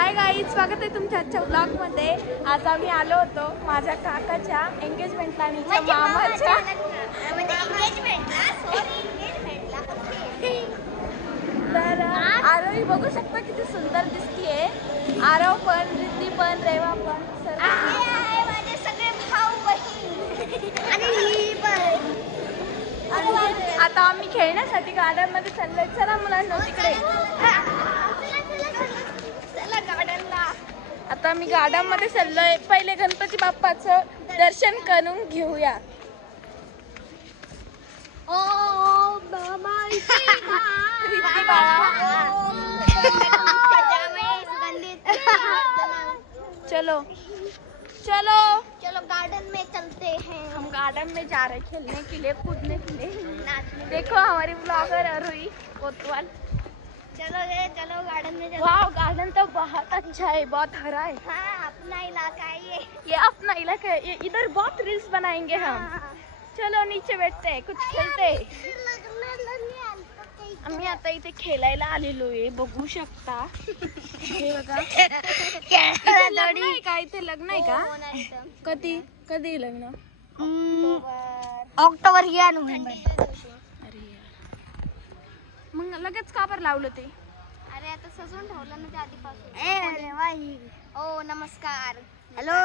Hi guys, स्वागत आहे तुमच्या आजच्या ब्लॉग मध्ये। आज आम्ही आलो होतो माझ्या काकाच्या एंगेजमेंटला आणि मामाच्या तर आरव बघू शकता किती सुंदर दिसतीये। आरव पण, रिद्धी पण, रेवा पण, सर्व माझे सगळे भाऊ बहीण आणि ही पण। आता आम्ही खेळण्यासाठी गार्डन मध्ये चाललोय। चला मुलांना तिकडे, चला गार्डनला। आता मी गार्डन मध्ये चाललोय। पहिले गणपती बाप्पाचं दर्शन करून घेऊया। रिद्धी बाळा, चलो चलो चलो गार्डन में चलते हैं। हम गार्डन में जा रहे हैं खेलने के लिए, कूदने के लिए। देखो हमारी ब्लॉगर अरुई कोतवाल। चलो गार्डन में चलो। वाह, गार्डन तो बहुत अच्छा है, बहुत हरा है। हाँ, अपना इलाका है ये अपना इलाका है। ये इधर बहुत रील्स बनाएंगे हम। चलो नीचे बैठते हैं, कुछ खेलते हैं। आम्ही आता इथे खेळायला आलेलो आहे, बघू शकता। हे बघा, इथे लग्न आहे का? इथे लग्न आहे का? कधी कधी लग्न? ऑक्टोबर या नोव्हेंबर। अरे मग लगेच का बरं लावलं ते? अरे आता सजवून ठेवलं ना ते आधीपासून। ओ नमस्कार, हॅलो।